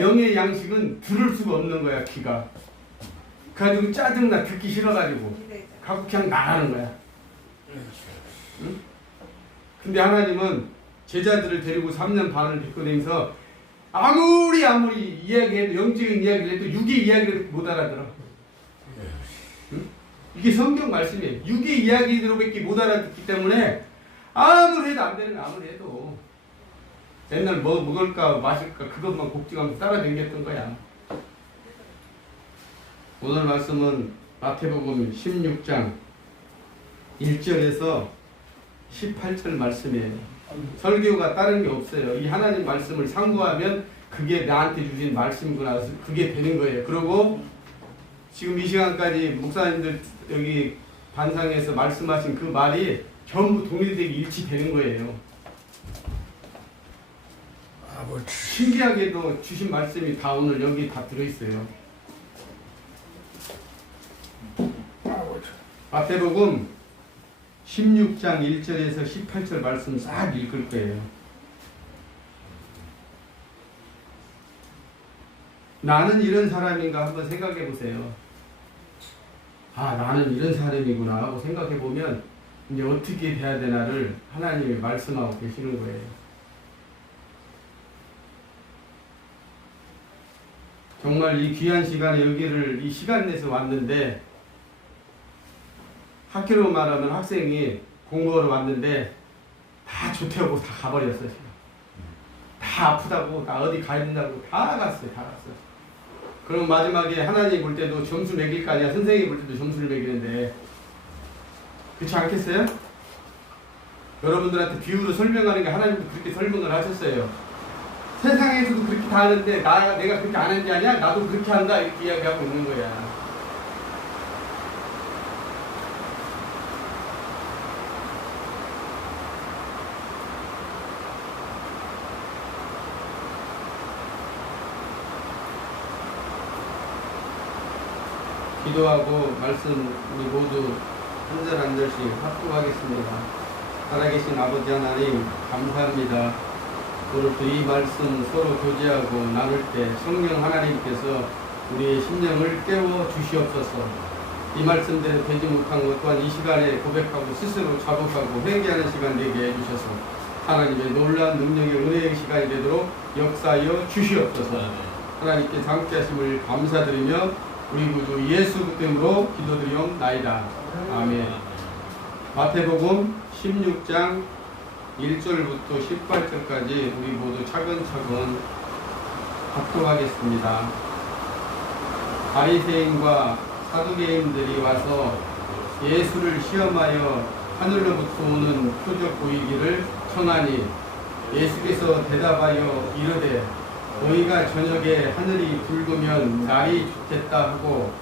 영의 양식은 들을 수가 없는 거야, 귀가. 그래가지고 짜증나, 듣기 싫어가지고 갖고 그냥 나가는 거야. 응? 근데 하나님은 제자들을 데리고 3년 반을 빚고 다니면서 아무리 이야기해도, 영적인 이야기를 해도 육의 이야기를 못 알아들어. 응? 이게 성경 말씀이에요. 육의 이야기대로밖에 못 알아듣기 때문에 아무리 해도 안 되는 거야. 아무리 해도 맨날 뭐 먹을까 마실까 그것만 걱정하면서 따라다녔던 거야. 오늘 말씀은 마태복음 16장 1절에서 18절 말씀이에요. 설교가 다른 게 없어요. 이 하나님 말씀을 상고하면 그게 나한테 주신 말씀이구나. 그게 되는 거예요. 그리고 지금 이 시간까지 목사님들 여기 반상에서 말씀하신 그 말이 전부 동일되게 일치되는 거예요. 신기하게도 주신 말씀이 다 오늘 여기 다 들어있어요. 마태복음 16장 1절에서 18절 말씀 싹 읽을 거예요. 나는 이런 사람인가 한번 생각해 보세요. 아, 나는 이런 사람이구나 하고 생각해 보면 이제 어떻게 돼야 되나를 하나님이 말씀하고 계시는 거예요. 정말 이 귀한 시간에 여기를 이 시간 내서 왔는데, 학교로 말하면 학생이 공부하러 왔는데 다 조퇴하고 다 가버렸어요. 다 아프다고, 다 어디 가야 된다고 다 갔어요. 다 갔어요. 그럼 마지막에 하나님 볼 때도 점수 매길 거 아니야. 선생님 볼 때도 점수를 매기는데, 그렇지 않겠어요? 여러분들한테 비유로 설명하는 게 하나님도 그렇게 설명을 하셨어요. 세상에서도 그렇게 다 하는데 내가 그렇게 안 하는 게 아니야? 나도 그렇게 한다 이렇게 이야기하고 있는 거야. 기도하고 말씀 우리 모두 한 절 한 절씩 합독하겠습니다. 살아계신 아버지 하나님 감사합니다. 오늘 또 이 말씀 서로 교제하고 나눌 때 성령 하나님께서 우리의 심령을 깨워 주시옵소서. 이 말씀대로 되지 못한 것 또한 이 시간에 고백하고 스스로 자복하고 회개하는 시간 되게 해주셔서 하나님의 놀라운 능력의 은혜의 시간이 되도록 역사하여 주시옵소서. 하나님께 함께 하심을 감사드리며 우리 구주 예수 이름으로 기도드리옵나이다. 아멘. 마태복음 16장 1절부터 18절까지 우리 모두 차근차근 합독하겠습니다. 바리새인과 사두개인들이 와서 예수를 시험하여 하늘로부터 오는 표적 보이기를 청하니 예수께서 대답하여 이르되 너희가 저녁에 하늘이 붉으면 날이 좋겠다 하고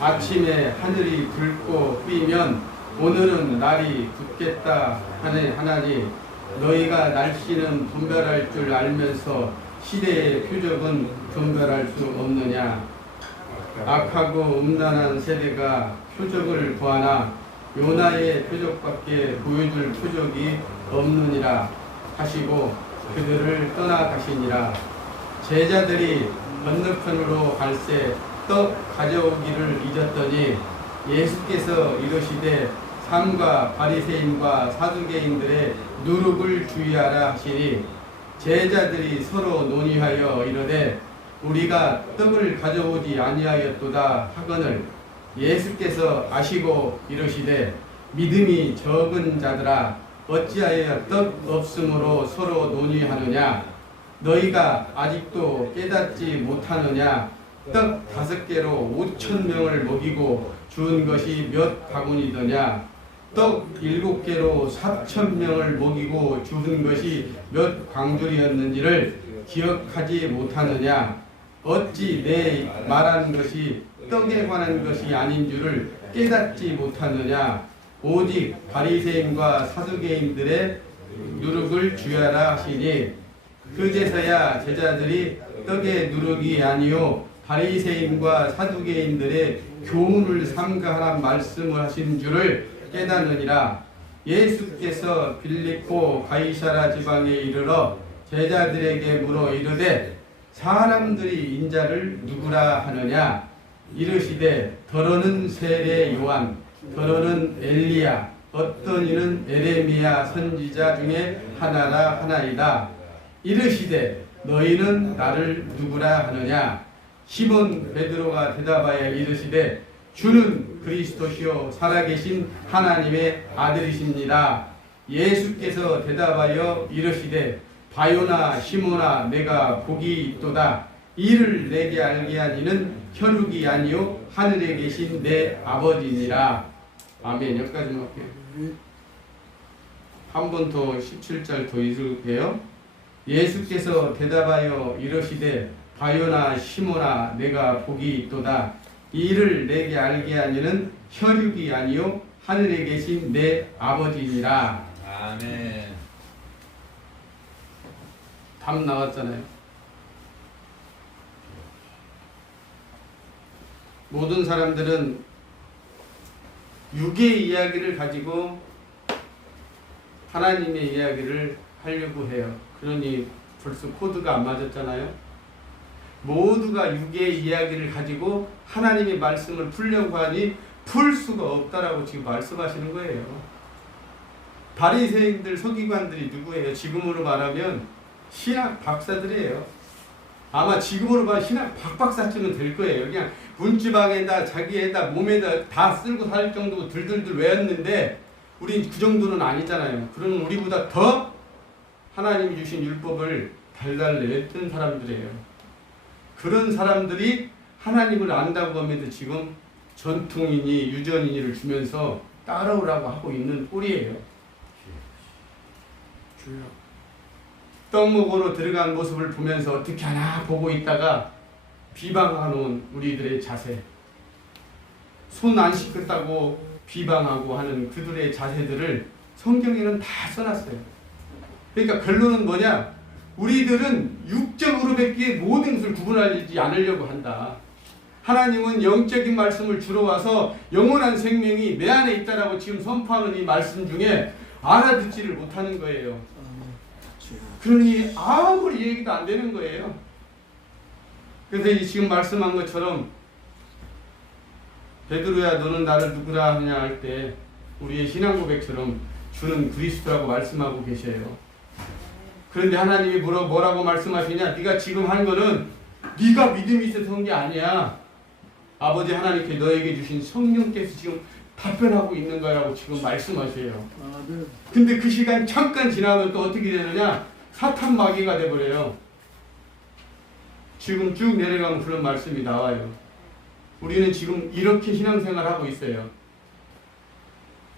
아침에 하늘이 붉고 흐리면 오늘은 날이 굳겠다 하나니 너희가 날씨는 분별할 줄 알면서 시대의 표적은 분별할 수 없느냐. 악하고 음란한 세대가 표적을 구하나 요나의 표적밖에 보여줄 표적이 없느니라 하시고 그들을 떠나가시니라. 제자들이 건너편으로 갈새 떡 가져오기를 잊었더니 예수께서 이르시되 삼가 바리새인과 사두개인들의 누룩을 주의하라 하시니 제자들이 서로 논의하여 이르되 우리가 떡을 가져오지 아니하였도다 하거늘 예수께서 아시고 이르시되 믿음이 적은 자들아 어찌하여 떡 없음으로 서로 논의하느냐. 너희가 아직도 깨닫지 못하느냐. 떡 5개로 5,000명을 먹이고 주은 것이 몇 바구니더냐. 떡 7개로 4,000명을 먹이고 주은 것이 몇 광줄이었는지를 기억하지 못하느냐. 어찌 내 말한 것이 떡에 관한 것이 아닌 줄을 깨닫지 못하느냐. 오직 바리새인과 사두개인들의 누룩을 주의하라 하시니 그제서야 제자들이 떡의 누룩이 아니요 바리새인과 사두개인들의 교훈을 삼가하란 말씀을 하신 줄을 깨닫느니라. 예수께서 빌립보 가이사라 지방에 이르러 제자들에게 물어 이르되 사람들이 인자를 누구라 하느냐 이르시되 더러는 세례 요한 더러는 엘리야 어떤 이는 에레미야 선지자 중에 하나라 하나이다. 이르시되 너희는 나를 누구라 하느냐 시몬 베드로가 대답하여 이르시되 주는 그리스도시요 살아계신 하나님의 아들이십니다. 예수께서 대답하여 이르시되 바요나 시몬아 내가 복이 있도다. 이를 내게 알게 한 이는 혈육이 아니요 하늘에 계신 내 아버지니라. 아멘. 여기까지만 할게요. 한 번 더 17절 더 읽을게요. 예수께서 대답하여 이르시되 바요나 시몬아 내가 복이 있도다. 이를 내게 알게 한 이는 혈육이 아니요 하늘에 계신 내 아버지니라. 아멘. 답 나왔잖아요. 모든 사람들은 육의 이야기를 가지고 하나님의 이야기를 하려고 해요. 그러니 벌써 코드가 안 맞았잖아요. 모두가 육의 이야기를 가지고 하나님의 말씀을 풀려고 하니 풀 수가 없다라고 지금 말씀하시는 거예요. 바리새인들 서기관들이 누구예요? 지금으로 말하면 신학 박사들이에요. 아마 지금으로 말하면 신학 박박사쯤은 될 거예요. 그냥 문지방에다 자기에다 몸에다 다 쓸고 살 정도로 들들들 외웠는데 우린 그 정도는 아니잖아요. 그러면 우리보다 더 하나님이 주신 율법을 달달 외웠던 사람들이에요. 그런 사람들이 하나님을 안다고 하면서 지금 전통이니 유전이니를 주면서 따라오라고 하고 있는 꼴이에요. 떡 먹으러 들어간 모습을 보면서 어떻게 하나 보고 있다가 비방하는 우리들의 자세, 손 안 씻겼다고 비방하고 하는 그들의 자세들을 성경에는 다 써놨어요. 그러니까 결론은 뭐냐? 우리들은 육적으로밖에 모든 것을 구분하지 않으려고 한다. 하나님은 영적인 말씀을 주러 와서 영원한 생명이 내 안에 있다라고 지금 선포하는 이 말씀 중에 알아듣지를 못하는 거예요. 그러니 아무리 얘기도 안 되는 거예요. 그래서 지금 말씀한 것처럼 베드로야 너는 나를 누구라 하냐 할 때 우리의 신앙 고백처럼 주는 그리스도라고 말씀하고 계셔요. 그런데 하나님이 뭐라고 말씀하시냐? 네가 지금 한 거는 네가 믿음이 있어서 한 게 아니야. 아버지 하나님께 너에게 주신 성령께서 지금 답변하고 있는 거라고 지금 말씀하셔요. 근데 그 시간 잠깐 지나면 또 어떻게 되느냐? 사탄 마귀가 돼버려요. 지금 쭉 내려가면 그런 말씀이 나와요. 우리는 지금 이렇게 신앙생활하고 있어요.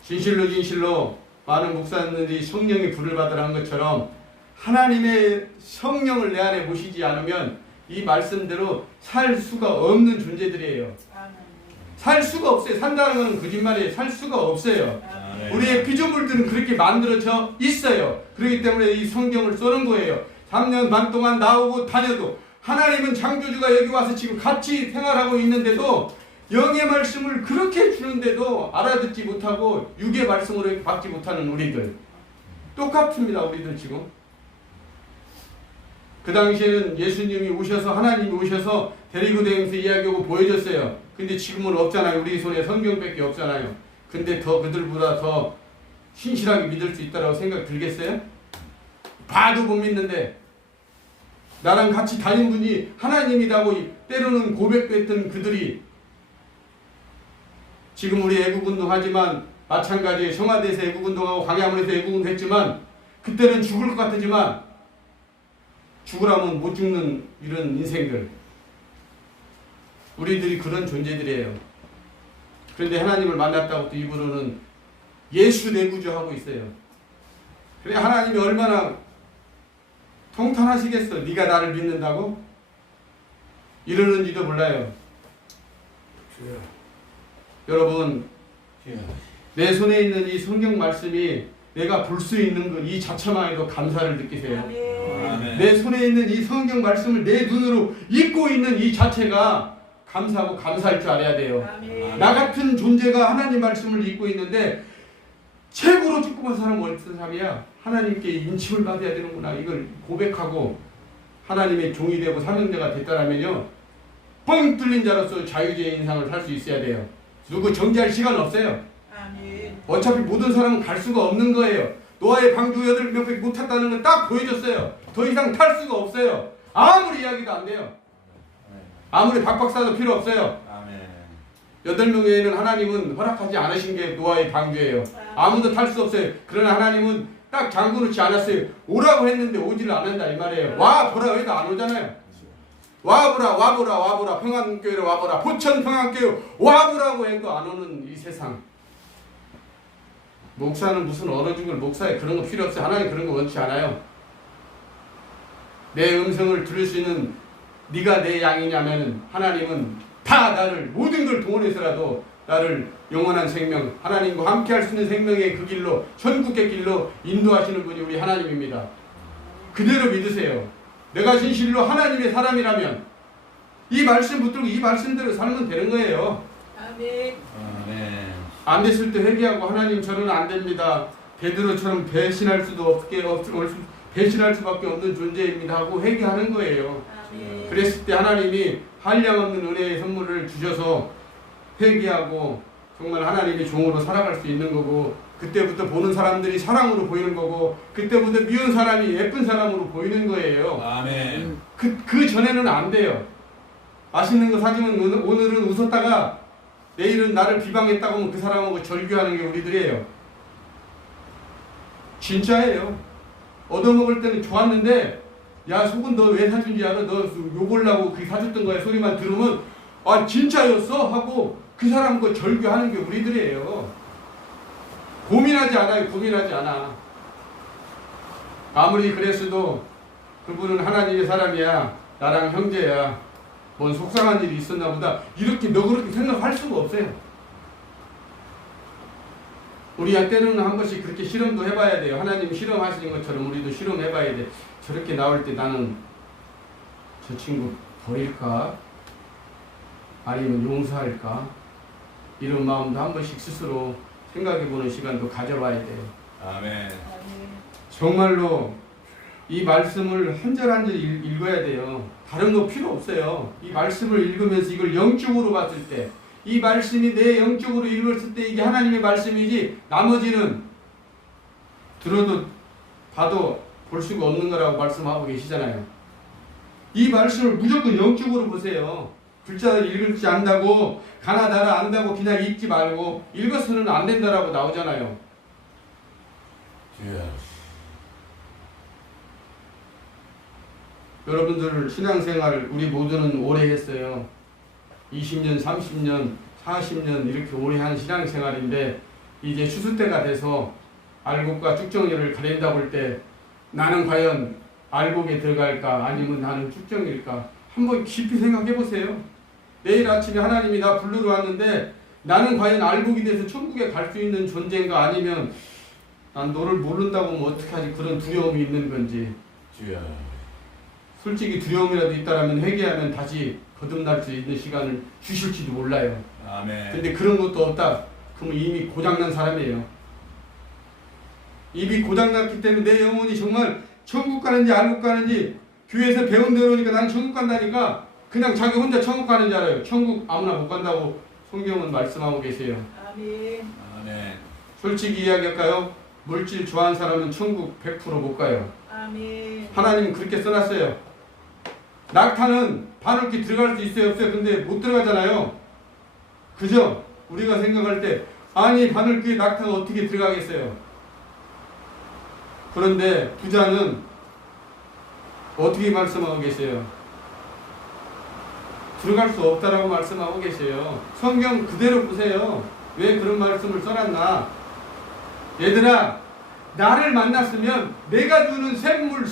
진실로 많은 목사님들이 성령의 불을 받으라 한 것처럼 하나님의 성령을 내 안에 모시지 않으면 이 말씀대로 살 수가 없는 존재들이에요. 살 수가 없어요. 산다는 건 거짓말이에요. 살 수가 없어요. 우리의 피조물들은 그렇게 만들어져 있어요. 그렇기 때문에 이 성경을 써는 거예요. 3년 반 동안 나오고 다녀도 하나님은 창조주가 여기 와서 지금 같이 생활하고 있는데도 영의 말씀을 그렇게 주는데도 알아듣지 못하고 육의 말씀으로 받지 못하는 우리들 똑같습니다. 우리들 지금 그 당시에는 예수님이 오셔서 하나님이 오셔서 데리고 다니면서 이야기하고 보여줬어요. 근데 지금은 없잖아요. 우리 손에 성경밖에 없잖아요. 근데 더 그들보다 더 신실하게 믿을 수 있다고 생각 들겠어요? 봐도 못 믿는데 나랑 같이 다닌 분이 하나님이라고 때로는 고백도 했던 그들이 지금 우리 애국운동 하지만 마찬가지에 청와대에서 애국운동하고 광야문에서 애국운동 했지만 그때는 죽을 것 같았지만 죽으라면 못 죽는 이런 인생들 우리들이 그런 존재들이에요. 그런데 하나님을 만났다고 또 입으로는 예수 내 구주하고 있어요. 그래 하나님이 얼마나 통탄하시겠어. 네가 나를 믿는다고? 이러는지도 몰라요. 여러분 내 손에 있는 이 성경 말씀이 내가 볼 수 있는 것 이 자체만 해도 감사를 느끼세요. 아멘. 내 손에 있는 이 성경 말씀을 내 눈으로 읽고 있는 이 자체가 감사하고 감사할 줄 알아야 돼요. 아멘. 나 같은 존재가 하나님 말씀을 읽고 있는데 최고로 축복한 사람은 어떤 사람이야? 하나님께 인침을 받아야 되는구나. 이걸 고백하고 하나님의 종이 되고 사명자가 됐다라면요, 뻥 뚫린 자로서 자유주의 인상을 살 수 있어야 돼요. 누구 정지할 시간 없어요. 아멘. 어차피 모든 사람은 갈 수가 없는 거예요. 노아의 방주 8명밖에 못 탔다는 건 딱 보여줬어요. 더 이상 탈 수가 없어요. 아무리 이야기도 안 돼요. 아무리 박박사도 필요 없어요. 아멘. 8명 외에는 하나님은 허락하지 않으신 게 노아의 방주예요. 아무도 탈 수 없어요. 그러나 하나님은 딱 잠궈 놓지 않았어요. 오라고 했는데 오지를 않는다 이 말이에요. 와 보라 해도 안 오잖아요. 와보라 와보라 와보라 평안교회로 와보라 포천 평안교회 와보라고 해도 안 오는 이 세상. 목사는 무슨 언어 중을 목사에 그런 거 필요 없어요. 하나님 그런 거 원치 않아요. 내 음성을 들을 수 있는 네가 내 양이냐면 하나님은 다 나를 모든 걸 동원해서라도 나를 영원한 생명, 하나님과 함께 할 수 있는 생명의 그 길로, 천국의 길로 인도하시는 분이 우리 하나님입니다. 그대로 믿으세요. 내가 진실로 하나님의 사람이라면 이 말씀 붙들고 이 말씀대로 살면 되는 거예요. 아멘. 아멘. 안 됐을 때 회개하고 하나님 저는 안 됩니다. 베드로처럼 배신할 수밖에 없는 존재입니다 하고 회개하는 거예요. 아멘. 그랬을 때 하나님이 한량없는 은혜의 선물을 주셔서 회개하고 정말 하나님의 종으로 살아갈 수 있는 거고, 그때부터 보는 사람들이 사랑으로 보이는 거고, 그때부터 미운 사람이 예쁜 사람으로 보이는 거예요. 아멘. 그 전에는 안 돼요. 맛있는 거 사주면 오늘은 웃었다가 내일은 나를 비방했다고 하면 그 사람하고 절교하는 게 우리들이에요. 진짜예요. 얻어먹을 때는 좋았는데 야 속은 너 왜 사준지 알아? 너 욕을라고 그 사줬던 거야 소리만 들으면 아 진짜였어? 하고 그 사람과 절교하는 게 우리들이에요. 고민하지 않아요. 고민하지 않아. 아무리 그랬어도 그분은 하나님의 사람이야. 나랑 형제야. 뭔 속상한 일이 있었나 보다. 이렇게 너그럽게 생각할 수가 없어요. 우리가 때로는 한 번씩 그렇게 실험도 해봐야 돼요. 하나님 실험하시는 것처럼 우리도 실험해봐야 돼. 저렇게 나올 때 나는 저 친구 버릴까? 아니면 용서할까? 이런 마음도 한 번씩 스스로 생각해보는 시간도 가져봐야 돼요. 아멘. 아멘. 정말로 이 말씀을 한 절 한 절 읽어야 돼요. 다른 거 필요 없어요. 이 말씀을 읽으면서 이걸 영적으로 봤을 때, 이 말씀이 내 영적으로 읽었을 때 이게 하나님의 말씀이지 나머지는 들어도 봐도 볼 수가 없는 거라고 말씀하고 계시잖아요. 이 말씀을 무조건 영적으로 보세요. 글자를 읽을지 안다고 가나다라 안다고 그냥 읽지 말고 읽어서는 안 된다라고 나오잖아요. 주여. 여러분들 신앙생활 우리 모두는 오래 했어요. 20년, 30년, 40년 이렇게 오래 한 신앙생활인데 이제 추수 때가 돼서 알곡과 쭉정이를 가린다 볼 때 나는 과연 알곡에 들어갈까 아니면 나는 쭉정일까 한번 깊이 생각해 보세요. 내일 아침에 하나님이 나 불러러 왔는데 나는 과연 알곡이 돼서 천국에 갈 수 있는 존재인가 아니면 난 너를 모른다고 하면 어떡하지 그런 두려움이 있는 건지. 주여. 솔직히 두려움이라도 있다라면 회개하면 다시 거듭날 수 있는 시간을 주실지도 몰라요. 아멘. 근데 그런 것도 없다. 그러면 이미 고장난 사람이에요. 입이 고장났기 때문에 내 영혼이 정말 천국 가는지 알고 가는지 교회에서 배운 대로니까 나는 천국 간다니까 그냥 자기 혼자 천국 가는 줄 알아요. 천국 아무나 못 간다고 성경은 말씀하고 계세요. 아멘. 아멘. 솔직히 이야기할까요? 물질 좋아하는 사람은 천국 100% 못 가요. 아멘. 하나님은 그렇게 써놨어요. 낙타는 바늘기 들어갈 수 있어요 없어요? 근데 못 들어가잖아요. 그죠? 우리가 생각할 때 아니 바늘기에 낙타가 어떻게 들어가겠어요? 그런데 부자는 어떻게 말씀하고 계세요? 들어갈 수 없다라고 말씀하고 계세요. 성경 그대로 보세요. 왜 그런 말씀을 써놨나? 얘들아 나를 만났으면 내가 주는 샘물을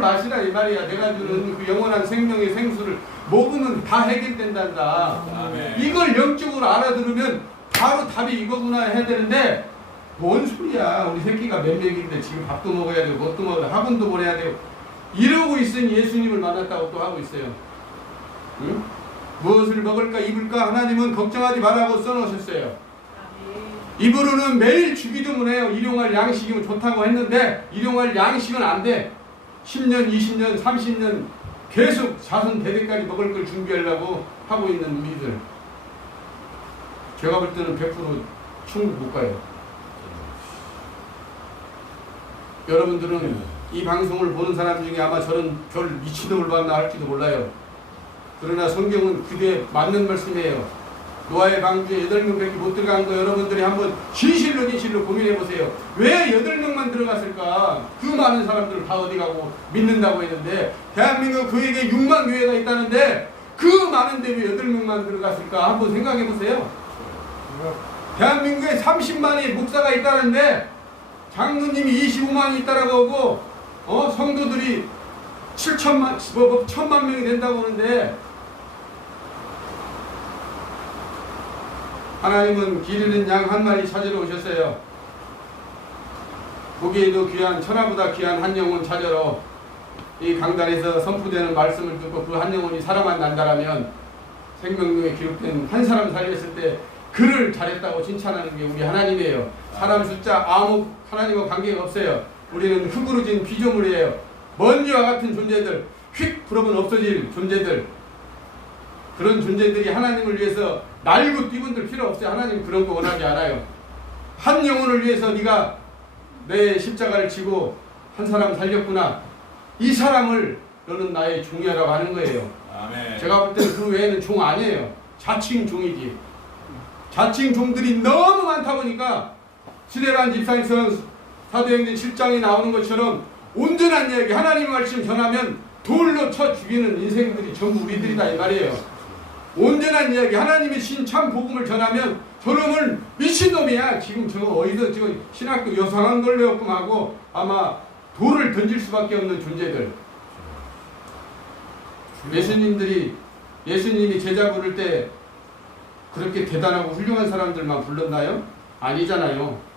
마시라 이 말이야. 내가 주는 그 영원한 생명의 생수를 먹으면 다 해결된단다. 아멘. 이걸 영적으로 알아들으면 바로 답이 이거구나 해야 되는데 뭔 소리야. 우리 새끼가 몇 명인데 지금 밥도 먹어야 되고 뭣도 먹어야 되고 학원도 보내야 되고 이러고 있으니 예수님을 만났다고 또 하고 있어요. 응? 무엇을 먹을까 입을까 하나님은 걱정하지 말라고 써놓으셨어요. 아멘. 입으로는 매일 주기도문 해요. 일용할 양식이면 좋다고 했는데 일용할 양식은 안 돼. 10년, 20년, 30년 계속 자손 대대까지 먹을 걸 준비하려고 하고 있는 우리들. 제가 볼 때는 100% 천국 못 가요. 여러분들은 이 방송을 보는 사람 중에 아마 저는 별 미친놈을 봤나 할지도 몰라요. 그러나 성경은 그게 맞는 말씀이에요. 노아의 방주에 8명밖에 못 들어간 거 여러분들이 한번 진실로 고민해 보세요. 왜 8명만 들어갔을까? 그 많은 사람들을 다 어디 가고 믿는다고 했는데 대한민국 교회에 6만 교회가 있다는데 그 많은데 왜 8명만 들어갔을까? 한번 생각해 보세요. 대한민국에 30만의 목사가 있다는데 장로님이 25만이 있다라고 하고 성도들이 1,000만 명이 된다고 하는데 하나님은 기르는 양 한 마리 찾으러 오셨어요. 보기에도 귀한 천하보다 귀한 한 영혼 찾으러 이 강단에서 선포되는 말씀을 듣고 그 한 영혼이 살아만 난다라면 생명록에 기록된 한 사람 살렸을 때 그를 잘했다고 칭찬하는 게 우리 하나님이에요. 사람 숫자 아무 하나님과 관계가 없어요. 우리는 흙으로 진 피조물이에요. 먼지와 같은 존재들, 휙 불어면 없어질 존재들, 그런 존재들이 하나님을 위해서 날고 뛰분들 필요 없어요. 하나님 그런 거 원하지 않아요. 한 영혼을 위해서 네가 내 십자가를 지고 한 사람 살렸구나. 이 사람을 너는 나의 종이라고 하는 거예요. 아멘. 제가 볼 때는 그 외에는 종 아니에요. 자칭 종이지. 자칭 종들이 너무 많다 보니까 스데반 집사에서 사도행전 7장에 나오는 것처럼 온전한 이야기, 하나님의 말씀 전하면 돌로 쳐 죽이는 인생들이 전부 우리들이다 이 말이에요. 온전한 이야기, 하나님의 참 복음을 전하면 저놈을 미친놈이야. 지금 저거 어디서 지금 신학교 요상한 걸 배웠고 하고 아마 돌을 던질 수밖에 없는 존재들. 예수님이 제자 부를 때 그렇게 대단하고 훌륭한 사람들만 불렀나요? 아니잖아요.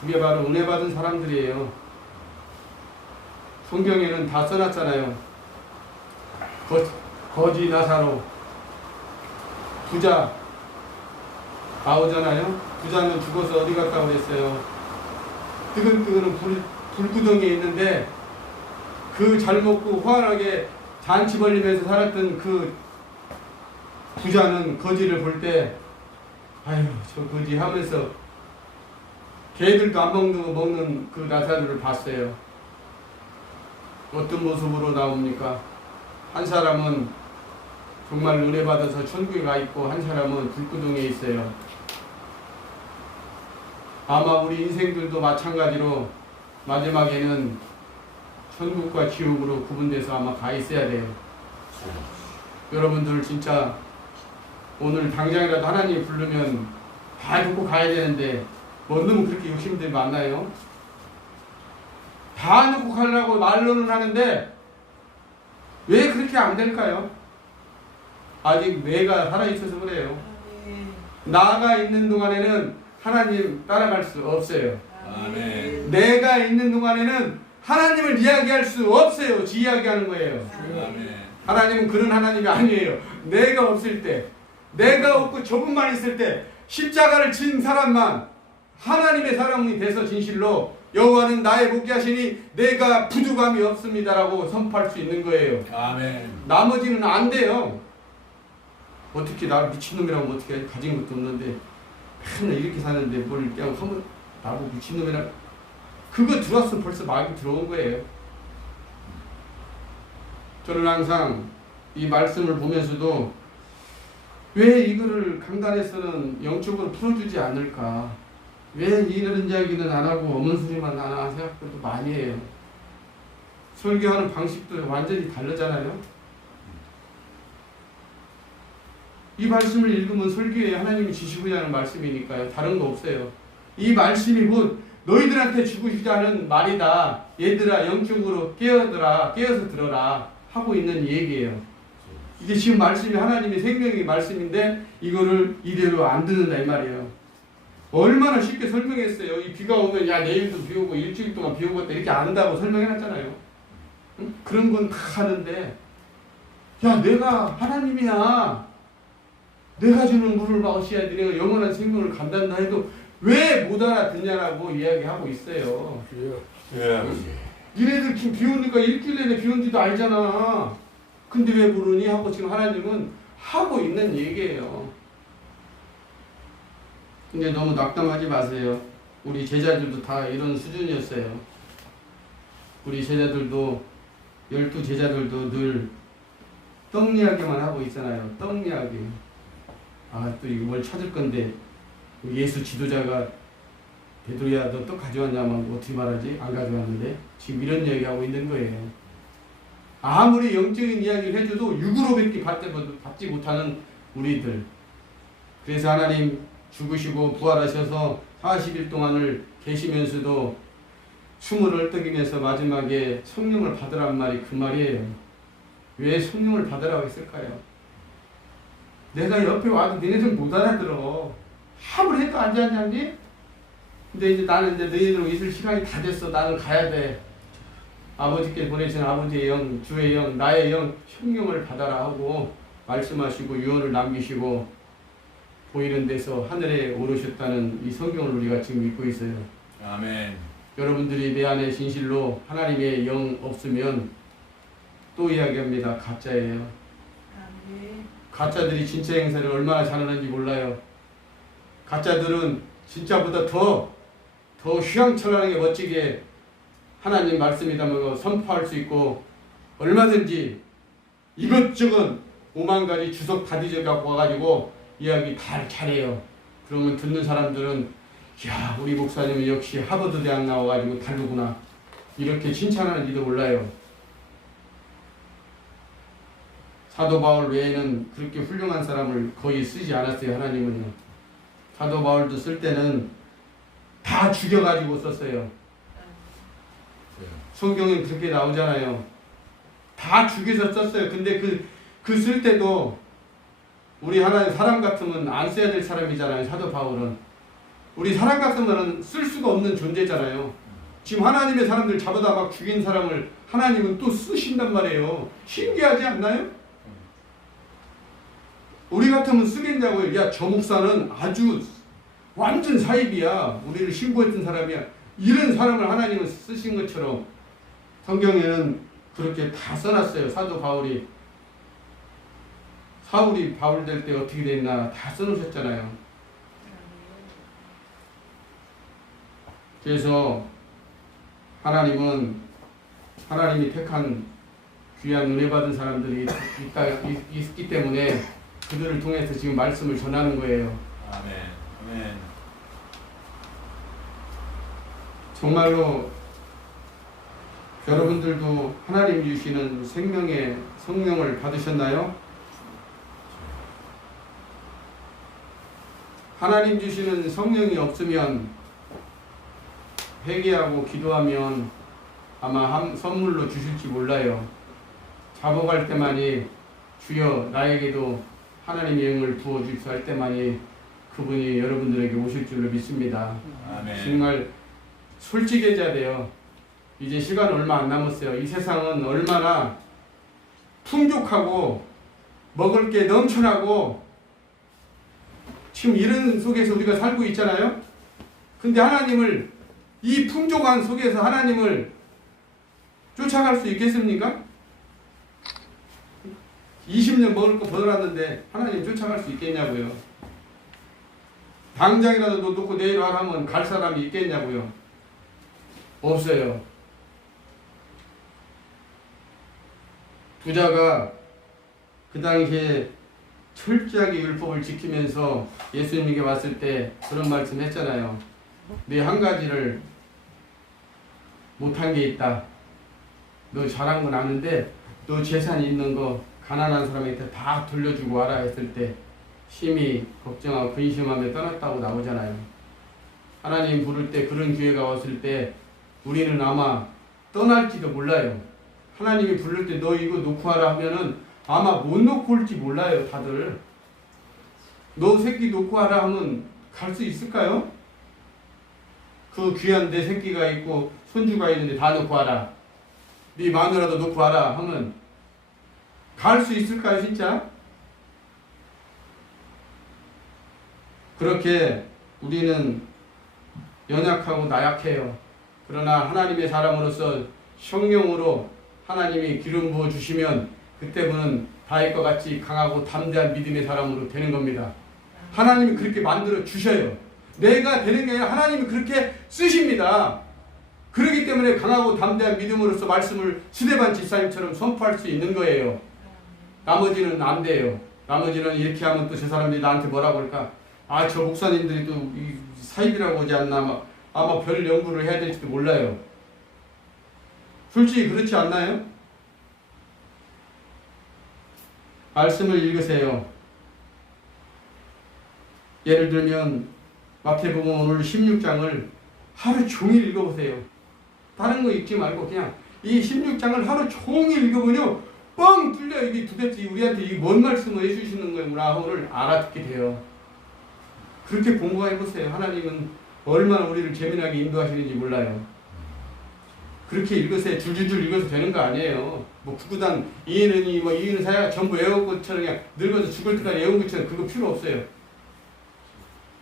그게 바로 은혜 받은 사람들이에요. 성경에는 다 써놨잖아요. 거지 나사로, 부자 나오잖아요. 부자는 죽어서 어디 갔다고 그랬어요. 뜨근뜨근 불구덩이에 있는데 그 잘 먹고 호환하게 잔치 벌리면서 살았던 그 부자는 거지를 볼 때 아유 저 거지 하면서 개들도 안 먹는 그 나사로를 봤어요. 어떤 모습으로 나옵니까? 한 사람은 정말 은혜 받아서 천국에 가 있고 한 사람은 불구덩이에 있어요. 아마 우리 인생들도 마찬가지로 마지막에는 천국과 지옥으로 구분돼서 아마 가 있어야 돼요. 여러분들 진짜 오늘 당장이라도 하나님 부르면 다 듣고 가야 되는데 뭐 너무 그렇게 욕심들이 많나요? 다 듣고 가려고 말로는 하는데 왜 그렇게 안 될까요? 아직 내가 살아있어서 그래요. 나가 있는 동안에는 하나님 따라갈 수 없어요. 아멘. 내가 있는 동안에는 하나님을 이야기할 수 없어요. 지 이야기하는 거예요. 아멘. 하나님은 그런 하나님이 아니에요. 내가 없을 때, 내가 없고 저분만 있을 때 십자가를 진 사람만 하나님의 사람이 돼서 진실로 여호와는 나의 복이하시니 내가 부족함이 없습니다라고 선포할 수 있는 거예요. 아멘. 나머지는 안 돼요. 어떻게 나 미친놈이라고 어떻게 해? 가진 것도 없는데 맨날 이렇게 사는데 뭘 그냥 한번 나보고 미친놈이라 그거 들어왔으면 벌써 마음이 들어온 거예요. 저는 항상 이 말씀을 보면서도 왜 이거를 강단에서는 영적으로 풀어주지 않을까? 왜 이런 이야기는 안 하고 어문 소리만 하나 생각도 많이 해요. 설교하는 방식도 완전히 다르잖아요. 이 말씀을 읽으면 설교에 하나님이 주시고자 하는 말씀이니까요. 다른 거 없어요. 이 말씀이 곧 너희들한테 주고자 하는 말이다. 얘들아 영적으로 깨어서 들어라 하고 있는 얘기예요. 이게 지금 말씀이 하나님의 생명의 말씀인데 이거를 이대로 안 듣는다 이 말이에요. 얼마나 쉽게 설명했어요. 이 비가 오면 야 내일도 비 오고 일주일 동안 비 오겠다 이렇게 안다고 설명해놨잖아요. 응? 그런 건 다 하는데 야 내가 하나님이야. 내가 주는 물을 마셔야 돼. 내가 영원한 생명을 간단다 해도 왜 못 알아듣냐라고 이야기하고 있어요. 예. 니네들 지금 비오니까 일주일 내내 비온지도 알잖아. 근데 왜 모르니? 하고 지금 하나님은 하고 있는 얘기예요. 근데 너무 낙담하지 마세요. 우리 제자들도 다 이런 수준이었어요. 우리 제자들도 12제자들도 늘 떡 이야기만 하고 있잖아요. 떡 이야기. 아, 또 이거 뭘 찾을 건데 예수 지도자가 베드로야 너 떡 가져왔냐면 어떻게 말하지? 안 가져왔는데 지금 이런 이야기하고 있는 거예요. 아무리 영적인 이야기를 해줘도 육으로밖에 받지 못하는 우리들. 그래서 하나님 죽으시고 부활하셔서 40일 동안을 계시면서도 숨을 헐떡이면서 마지막에 성령을 받으란 말이 그 말이에요. 왜 성령을 받으라고 했을까요? 내가 옆에 와도 너네들 못 알아들어. 아무리 해도 안 되냐니? 근데 이제 나는 이제 너희들 있을 시간이 다 됐어. 나는 가야 돼. 아버지께 보내신 아버지의 영, 주의 영, 나의 영, 성령을 받아라 하고 말씀하시고 유언을 남기시고 보이는 데서 하늘에 오르셨다는 이 성경을 우리가 지금 읽고 있어요. 아멘. 여러분들이 내 안에 진실로 하나님의 영 없으면 또 이야기합니다. 가짜예요. 아멘. 가짜들이 진짜 행사를 얼마나 잘하는지 몰라요. 가짜들은 진짜보다 더 휘황찬란하게 멋지게 하나님 말씀이다면 선포할 수 있고 얼마든지 이것저것 5만 가지 주석 다 뒤져갖고 와가지고 이야기 다 잘해요. 그러면 듣는 사람들은 야 우리 목사님은 역시 하버드 대학 나와가지고 다르구나 이렇게 칭찬하는지도 몰라요. 사도 바울 외에는 그렇게 훌륭한 사람을 거의 쓰지 않았어요. 하나님은요. 사도 바울도 쓸 때는 다 죽여가지고 썼어요. 성경에 그렇게 나오잖아요. 다 죽여서 썼어요. 근데 그 쓸 때도 우리 하나님 사람 같으면 안 써야 될 사람이잖아요. 사도 바울은. 우리 사람 같으면 쓸 수가 없는 존재잖아요. 지금 하나님의 사람들 잡아다 막 죽인 사람을 하나님은 또 쓰신단 말이에요. 신기하지 않나요? 우리 같으면 쓰겠냐고요. 야, 저 목사는 아주 완전 사입이야. 우리를 신고했던 사람이야. 이런 사람을 하나님은 쓰신 것처럼 성경에는 그렇게 다 써놨어요. 사도 바울이. 사울이 바울 될 때 어떻게 됐나 다 써놓으셨잖아요. 그래서 하나님이 택한 귀한 은혜 받은 사람들이 있기 때문에 그들을 통해서 지금 말씀을 전하는 거예요. 아멘. 아멘. 정말로 여러분들도 하나님 주시는 생명의 성령을 받으셨나요? 하나님 주시는 성령이 없으면 회개하고 기도하면 아마 선물로 주실지 몰라요. 잡아갈 때만이 주여 나에게도 하나님의 영을 부어주십시오 할 때만이 그분이 여러분들에게 오실 줄로 믿습니다. 아멘. 정말 솔직해져야 돼요. 이제 시간 얼마 안 남았어요. 이 세상은 얼마나 풍족하고 먹을 게 넘쳐나고 지금 이런 속에서 우리가 살고 있잖아요. 근데 하나님을 이 풍족한 속에서 하나님을 쫓아갈 수 있겠습니까? 20년 먹을 거 벌어놨는데 하나님 쫓아갈 수 있겠냐고요. 당장이라도 놓고 내일 하라면 갈 사람이 있겠냐고요. 없어요. 부자가 그 당시에 철저하게 율법을 지키면서 예수님에게 왔을 때 그런 말씀 했잖아요. 네 한 가지를 못한 게 있다. 너 잘한 건 아는데 너 재산이 있는 거 가난한 사람한테 다 돌려주고 와라 했을 때 심히 걱정하고 근심하며 떠났다고 나오잖아요. 하나님 부를 때 그런 기회가 왔을 때 우리는 아마 떠날지도 몰라요. 하나님이 부를 때 너 이거 놓고 와라 하면은 아마 못 놓고 올지 몰라요. 다들 너 새끼 놓고 와라 하면 갈 수 있을까요? 그 귀한 내 새끼가 있고 손주가 있는데 다 놓고 와라, 네 마누라도 놓고 와라 하면 갈 수 있을까요? 진짜? 그렇게 우리는 연약하고 나약해요. 그러나 하나님의 사람으로서 성령으로 하나님이 기름 부어 주시면 그때부터는 다윗과 같이 강하고 담대한 믿음의 사람으로 되는 겁니다. 하나님이 그렇게 만들어 주셔요. 내가 되는 게 아니라 하나님이 그렇게 쓰십니다. 그렇기 때문에 강하고 담대한 믿음으로서 말씀을 스데반 집사님처럼 선포할 수 있는 거예요. 나머지는 안 돼요. 나머지는 이렇게 하면 또 저 사람들이 나한테 뭐라고 할까? 아, 저 목사님들이 또 사입이라고 하지 않나? 아마 별 연구를 해야 될지도 몰라요. 솔직히 그렇지 않나요? 말씀을 읽으세요. 예를 들면 마태복음 오늘 16장을 하루 종일 읽어보세요. 다른 거 읽지 말고 그냥 이 16장을 하루 종일 읽어보면 뻥 뚫려. 이게 도대체 우리한테 이게 뭔 말씀을 해주시는 거구나 하고를 알아듣게 돼요. 그렇게 공부해보세요. 하나님은 얼마나 우리를 재미나게 인도하시는지 몰라요. 그렇게 읽으세요. 줄줄줄 읽어서 되는 거 아니에요. 뭐 구구단 이해는 뭐 이해는 사야 전부 외운 것처럼 그냥 늙어서 죽을 때까지 외운 것처럼 그거 필요 없어요.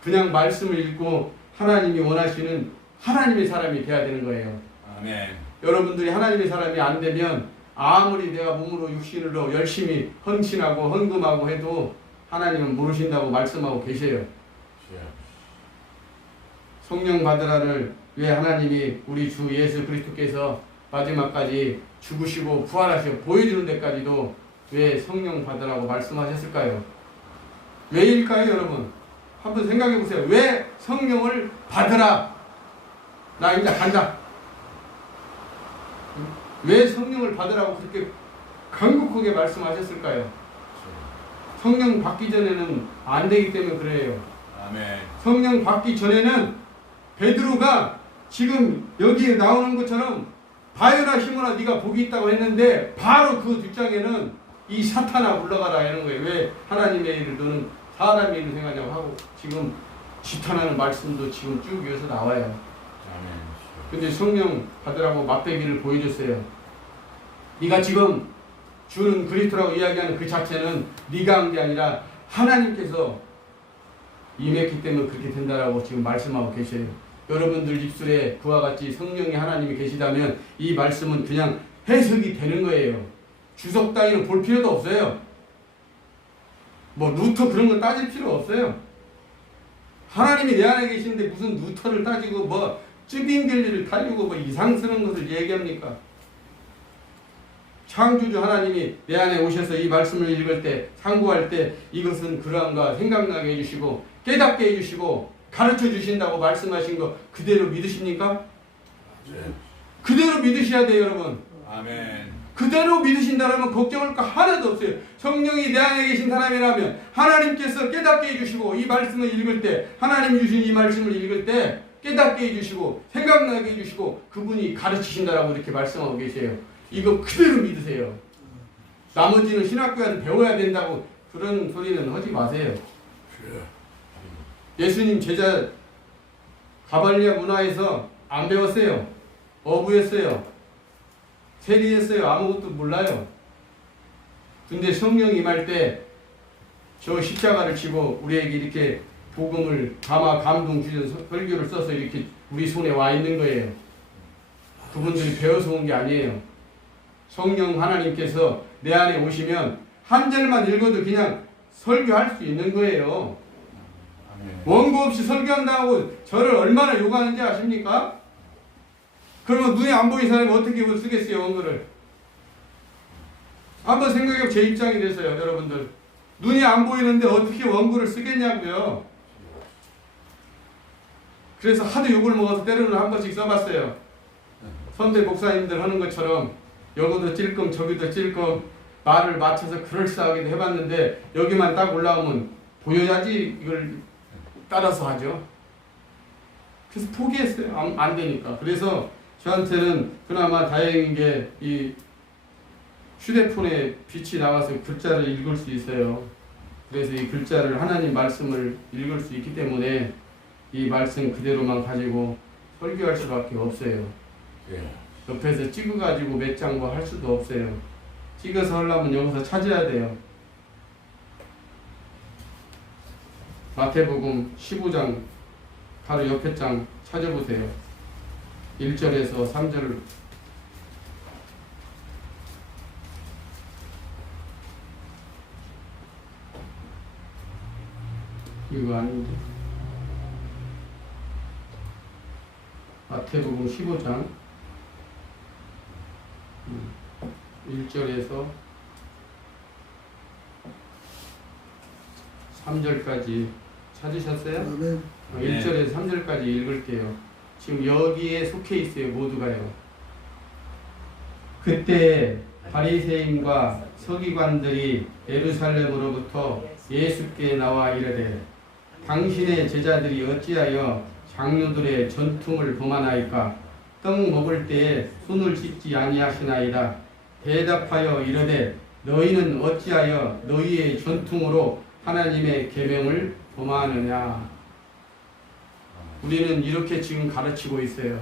그냥 말씀을 읽고 하나님이 원하시는 하나님의 사람이 돼야 되는 거예요. 아멘. 여러분들이 하나님의 사람이 안 되면 아무리 내가 몸으로 육신으로 열심히 헌신하고 헌금하고 해도 하나님은 모르신다고 말씀하고 계세요. 성령 받으라를 왜 하나님이 우리 주 예수 그리스도께서 마지막까지 죽으시고 부활하시고 보여주는 데까지도 왜 성령 받으라고 말씀하셨을까요? 왜일까요, 여러분? 한번 생각해 보세요. 왜 성령을 받으라? 나 이제 간다. 왜 성령을 받으라고 그렇게 간곡하게 말씀하셨을까요? 성령 받기 전에는 안 되기 때문에 그래요. 아멘. 성령 받기 전에는 베드로가 지금 여기에 나오는 것처럼 바요나 시몬아 네가 복이 있다고 했는데 바로 그 뒷장에는 이 사탄아 물러가라 이런 거예요. 왜 하나님의 일을 너는 사람의 일을 생각하냐고 하고 지금 지탄하는 말씀도 지금 쭉 이어서 나와요. 아멘. 근데 성령 받으라고 맛배기를 보여줬어요. 네가 지금 주는 그리스도라고 이야기하는 그 자체는 네가 한 게 아니라 하나님께서 임했기 때문에 그렇게 된다라고 지금 말씀하고 계셔요. 여러분들 입술에 그와 같이 성령이 하나님이 계시다면 이 말씀은 그냥 해석이 되는 거예요. 주석 따위는 볼 필요도 없어요. 뭐 루터 그런 거 따질 필요 없어요. 하나님이 내 안에 계시는데 무슨 루터를 따지고 뭐 쯔빙gel리를 달리고 뭐 이상스러운 것을 얘기합니까? 창조주 하나님이 내 안에 오셔서 이 말씀을 읽을 때 상고할 때 이것은 그러한가 생각나게 해주시고 깨닫게 해주시고 가르쳐 주신다고 말씀하신 거 그대로 믿으십니까? 그대로 믿으셔야 돼요, 여러분. 아멘. 그대로 믿으신다면 걱정할 거 하나도 없어요. 성령이 내 안에 계신 사람이라면 하나님께서 깨닫게 해주시고 이 말씀을 읽을 때 하나님이 주신 이 말씀을 읽을 때 깨닫게 해주시고 생각나게 해주시고 그분이 가르치신다라고 이렇게 말씀하고 계세요. 이거 그대로 믿으세요. 나머지는 신학교에서 배워야 된다고 그런 소리는 하지 마세요. 예수님 제자 가발리아 문화에서 안 배웠어요. 어부였어요. 세리했어요. 아무것도 몰라요. 근데 성령 임할 때 저 십자가를 치고 우리에게 이렇게 복음을 감동 주는 설교를 써서 이렇게 우리 손에 와 있는 거예요. 그분들이 배워서 온 게 아니에요. 성령 하나님께서 내 안에 오시면 한 절만 읽어도 그냥 설교할 수 있는 거예요. 원고 없이 설교한다고 저를 얼마나 욕하는지 아십니까? 그러면 눈에 안 보이는 사람이 어떻게 쓰겠어요, 원고를? 한번 생각해보면 제 입장이 됐어요, 여러분들. 눈이 안 보이는데 어떻게 원고를 쓰겠냐고요. 그래서 하도 욕을 먹어서 때로는 한 번씩 써봤어요. 선배 목사님들 하는 것처럼 여기도 찔끔 저기도 찔끔 말을 맞춰서 그럴싸하게 해봤는데 여기만 딱 올라오면 보여야지 이걸 따라서 하죠. 그래서 포기했어요. 안 되니까. 그래서 저한테는 그나마 다행인 게 이 휴대폰에 빛이 나와서 글자를 읽을 수 있어요. 그래서 이 글자를 하나님 말씀을 읽을 수 있기 때문에 이 말씀 그대로만 가지고 설교할 수밖에 없어요. 옆에서 찍어가지고 몇 장 뭐 할 수도 없어요. 찍어서 하려면 여기서 찾아야 돼요. 마태복음 15장 바로 옆에 장 찾아보세요. 1절에서 3절. 이거 아닌데. 마태복음 15장 1절에서 3절까지 찾으셨어요? 아멘. 1절에서 3절까지 읽을게요. 지금 여기에 속해 있어요. 모두가요. 그때 바리새인과 서기관들이 예루살렘으로부터 예수께 나와 이르되 당신의 제자들이 어찌하여 장로들의 전통을 범하나이까? 떡 먹을 때에 손을 씻지 아니하시나이다. 대답하여 이르되 너희는 어찌하여 너희의 전통으로 하나님의 계명을 범하느냐? 우리는 이렇게 지금 가르치고 있어요.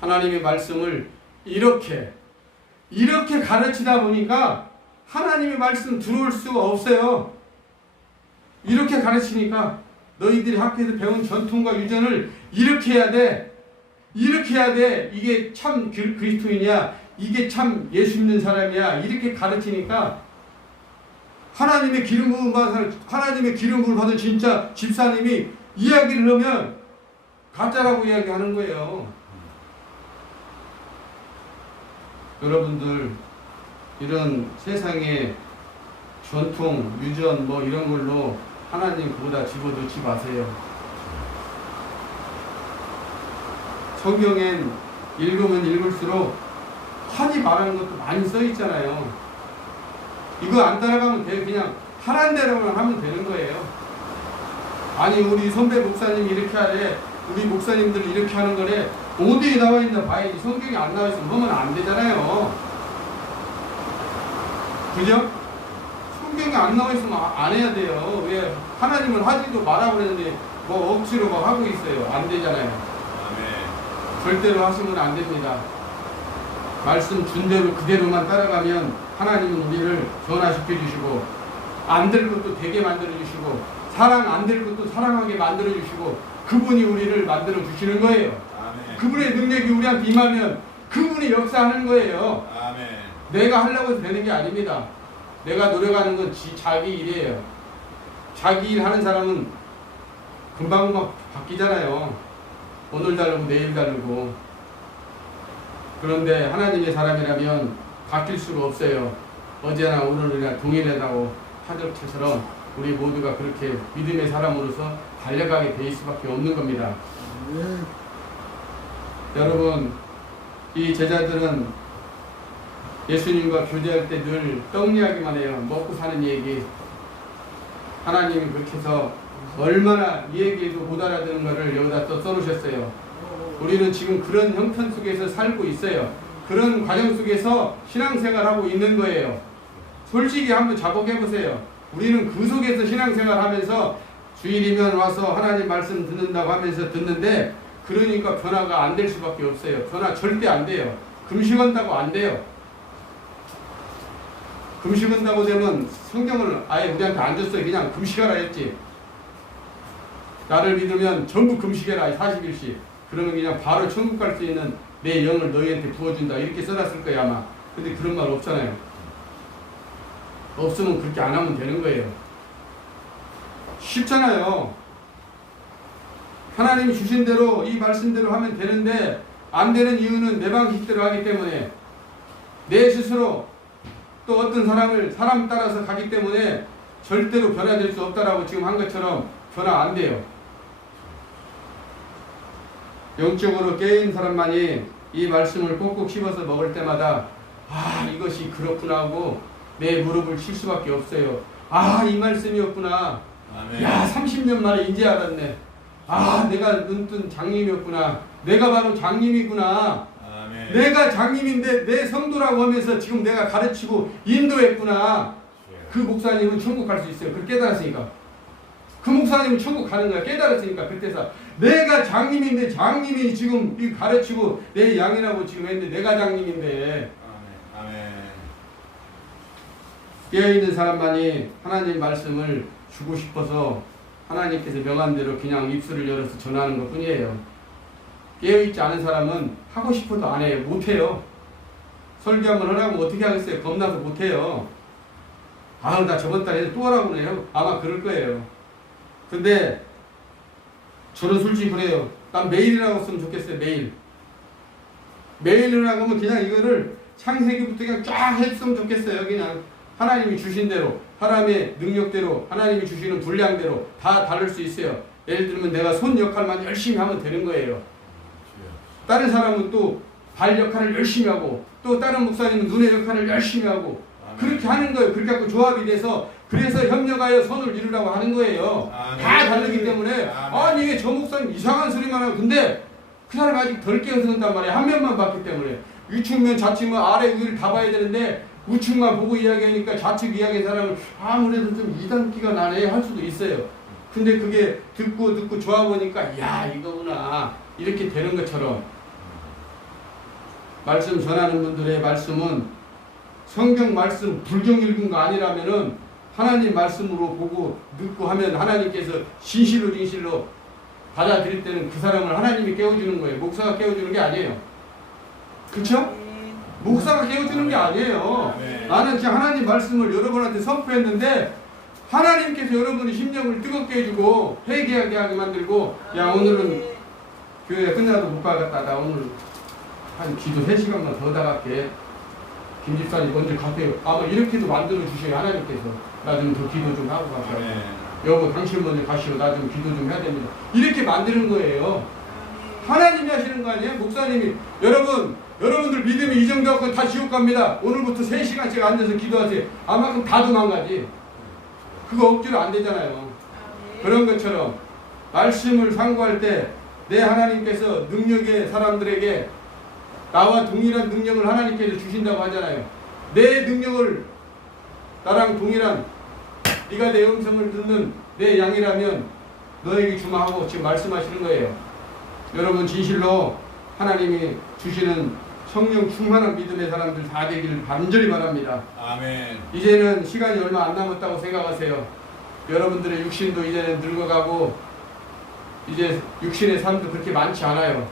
하나님의 말씀을 이렇게 가르치다 보니까 하나님의 말씀 들어올 수가 없어요. 이렇게 가르치니까 너희들이 학교에서 배운 전통과 유전을 이렇게 해야 돼. 이렇게 해야 돼. 이게 참 그리스도인이야. 이게 참 예수 믿는 사람이야. 이렇게 가르치니까 하나님의 기름 부음을 받은 진짜 집사님이 이야기를 하면 가짜라고 이야기하는 거예요. 여러분들 이런 세상의 전통, 유전 뭐 이런 걸로 하나님 그보다 집어넣지 마세요. 성경엔 읽으면 읽을수록 하지 말하는 것도 많이 써 있잖아요. 이거 안 따라가면 돼. 그냥 하라는 대로만 하면 되는 거예요. 아니 우리 선배 목사님이 이렇게 하래, 우리 목사님들이 이렇게 하는 거래. 어디에 나와 있나 봐야지. 성경이 안 나와 있으면 하면 안 되잖아요. 그죠? 성경이 안 나와 있으면 안 해야 돼요. 왜 하나님은 하지도 말라고 그랬는데 뭐 억지로 막 하고 있어요. 안 되잖아요. 아멘. 절대로 하시면 안 됩니다. 말씀 준 대로 그대로만 따라가면 하나님은 우리를 변화시켜 주시고 안 될 것도 되게 만들어 주시고 사랑 안 될 것도 사랑하게 만들어 주시고 그분이 우리를 만들어 주시는 거예요. 아멘. 그분의 능력이 우리한테 임하면 그분이 역사하는 거예요. 아멘. 내가 하려고 해서 되는 게 아닙니다. 내가 노력하는 건 자기 일이에요. 자기 일 하는 사람은 금방금방 바뀌잖아요. 오늘 다르고 내일 다르고. 그런데 하나님의 사람이라면 바뀔 수가 없어요. 어제나 오늘이나 동일하다고 하던 것처럼 우리 모두가 그렇게 믿음의 사람으로서 달려가게 될 수밖에 없는 겁니다. 아멘. 여러분, 이 제자들은 예수님과 교제할 때 늘 떡 이야기만 해요. 먹고 사는 얘기. 하나님이 그렇게 해서 얼마나 이 얘기에도 못 알아듣는 것을 여기다 또 써놓으셨어요. 우리는 지금 그런 형편 속에서 살고 있어요. 그런 과정 속에서 신앙생활하고 있는 거예요. 솔직히 한번 자복해보세요. 우리는 그 속에서 신앙생활하면서 주일이면 와서 하나님 말씀 듣는다고 하면서 듣는데 그러니까 변화가 안 될 수밖에 없어요. 변화 절대 안 돼요. 금식한다고 안 돼요. 금식한다고 되면 성경을 아예 우리한테 안 줬어요. 그냥 금식하라 했지. 나를 믿으면 전부 금식해라 40일씩. 그러면 그냥 바로 천국 갈 수 있는 내 영을 너희한테 부어준다 이렇게 써놨을 거예요 아마. 근데 그런 말 없잖아요. 없으면 그렇게 안 하면 되는 거예요. 쉽잖아요. 하나님이 주신 대로 이 말씀대로 하면 되는데 안 되는 이유는 내 방식대로 하기 때문에 내 스스로 또 어떤 사람 따라서 가기 때문에 절대로 변화될 수 없다라고 지금 한 것처럼 변화 안 돼요. 영적으로 깨인 사람만이 이 말씀을 꼭꼭 씹어서 먹을 때마다 아 이것이 그렇구나 하고 내 무릎을 칠 수밖에 없어요. 아 이 말씀이었구나. 아멘. 야 30년 만에 이제 알았네. 아 내가 눈뜬 장님이었구나. 내가 바로 장님이구나. 아멘. 내가 장님인데 내 성도라고 하면서 지금 내가 가르치고 인도했구나. 그 목사님은 천국 갈 수 있어요. 그걸 깨달았으니까. 그 목사님은 천국 가는 거야. 깨달았으니까. 그때서 내가 장님인데 장님이 지금 가르치고 내 양이라고 지금 했는데 내가 장님인데 아멘. 아멘. 깨어있는 사람만이 하나님 말씀을 주고 싶어서 하나님께서 명한 대로 그냥 입술을 열어서 전하는 것 뿐이에요. 깨어있지 않은 사람은 하고 싶어도 안 해요. 못해요. 설교 한번 하라고 어떻게 하겠어요? 겁나서 못해요. 아우 나 저번 달에 또 하라고 그래요. 아마 그럴 거예요. 근데 저는 솔직히 그래요. 난 매일이라고 했으면 좋겠어요. 매일이라고 하면 그냥 이거를 창세기부터 그냥 쫙 했으면 좋겠어요. 그냥 하나님이 주신 대로, 하나님의 능력대로, 하나님이 주시는 분량대로 다 다룰 수 있어요. 예를 들면 내가 손 역할만 열심히 하면 되는 거예요. 다른 사람은 또 발 역할을 열심히 하고, 또 다른 목사님은 눈의 역할을 열심히 하고, 그렇게 하는 거예요. 그렇게 하고 조합이 돼서, 그래서 협력하여 선을 이루라고 하는 거예요. 다 다르기 때문에, 아니 이게 저 목사님 이상한 소리만 하고, 근데 그 사람 아직 덜 깨어서 한단 말이에요. 한 면만 봤기 때문에. 위측면 좌측면 아래 위를 다 봐야 되는데 우측만 보고 이야기하니까 좌측 이야기한 사람은 아무래도 좀 이단기가 나네 할 수도 있어요. 근데 그게 듣고 좋아보니까 야 이거구나 이렇게 되는 것처럼 말씀 전하는 분들의 말씀은 성경 말씀 불경 읽은 거 아니라면은 하나님 말씀으로 보고 듣고 하면 하나님께서 진실로 받아들일 때는 그 사람을 하나님이 깨워주는 거예요. 목사가 깨워주는 게 아니에요. 그쵸? 목사가 깨워주는 게 아니에요. 나는 그냥 하나님 말씀을 여러분한테 선포했는데 하나님께서 여러분의 심령을 뜨겁게 해주고 회개하게 하게 만들고 야 오늘은 교회 끝나도 못 가겠다. 나 오늘 한 기도 3시간만 더 나갈게. 김 집사님 먼저 가세요. 아마 이렇게도 만들어 주셔요. 하나님께서 나 좀 더 기도 좀 하고 가세요. 여보 당신 먼저 가시오. 나 좀 기도 좀 해야 됩니다. 이렇게 만드는 거예요. 하나님이 하시는 거 아니에요? 목사님이 여러분들 믿음이 이 정도 갖고 다 지옥 갑니다. 오늘부터 3시간씩 앉아서 기도하세요. 아마 그럼 다 도망가지. 그거 억지로 안 되잖아요. 그런 것처럼 말씀을 상고할 때 내 하나님께서 능력의 사람들에게 나와 동일한 능력을 하나님께서 주신다고 하잖아요. 내 능력을 나랑 동일한 네가 내 음성을 듣는 내 양이라면 너에게 주마하고 지금 말씀하시는 거예요. 여러분 진실로 하나님이 주시는 성령 충만한 믿음의 사람들 다 되기를 간절히 바랍니다. 아멘. 이제는 시간이 얼마 안 남았다고 생각하세요. 여러분들의 육신도 이제는 늙어가고 이제 육신의 삶도 그렇게 많지 않아요.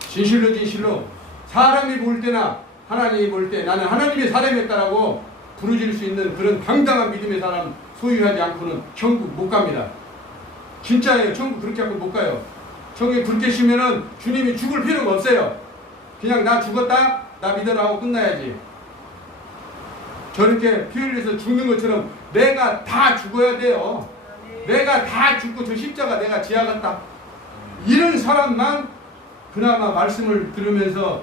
진실로 사람이 볼 때나 하나님이 볼 때 나는 하나님의 사람이었다라고 부르질 수 있는 그런 당당한 믿음의 사람 소유하지 않고는 천국 못 갑니다. 진짜예요. 천국 그렇게 하고 못 가요. 천국에 그렇게 쉬면은 주님이 죽을 필요가 없어요. 그냥 나 죽었다 나 믿어라 하고 끝나야지. 저렇게 피 흘려서 죽는 것처럼 내가 다 죽어야 돼요. 내가 다 죽고 저 십자가 내가 지어갔다. 이런 사람만 그나마 말씀을 들으면서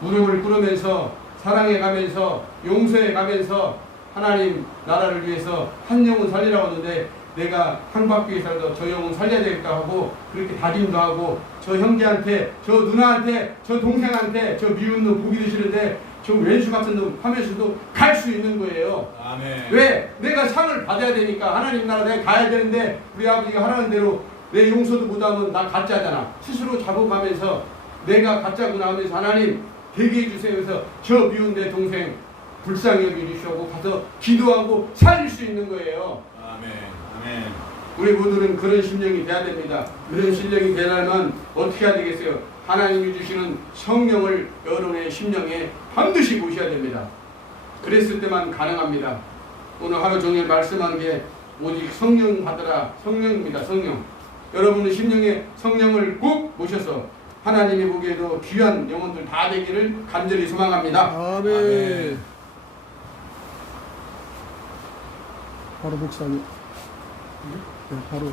무릎을 꿇으면서 사랑해가면서 용서해가면서 하나님 나라를 위해서 한 영혼 살리라고 하는데 내가 한바퀴에 살도 저 영혼 살려야 되겠다 하고 그렇게 다짐도 하고 저 형제한테 저 누나한테 저 동생한테 저 미운 놈 보기도 싫은데 저 왼수 같은 놈 하면서도 갈 수 있는 거예요. 아멘. 왜? 내가 상을 받아야 되니까 하나님 나라 내가 가야 되는데 우리 아버지가 하라는 대로 내 용서도 못하면 나 가짜잖아. 스스로 잡아가면서 내가 가짜구나 하면서 하나님 되게 해주세요. 그래서 저 미운 내 동생 불쌍히 여기주시고 가서 기도하고 살릴 수 있는 거예요. 아멘. 우리 모두는 그런 심령이 돼야 됩니다. 그런 심령이 되려면 어떻게 해야 되겠어요? 하나님이 주시는 성령을 여러분의 심령에 반드시 모셔야 됩니다. 그랬을 때만 가능합니다. 오늘 하루 종일 말씀한 게 오직 성령 받으라. 성령입니다. 성령. 여러분의 심령에 성령을 꼭 모셔서 하나님이 보기에도 귀한 영혼들 다 되기를 간절히 소망합니다. 아멘. 바로 목사님. 네, 바로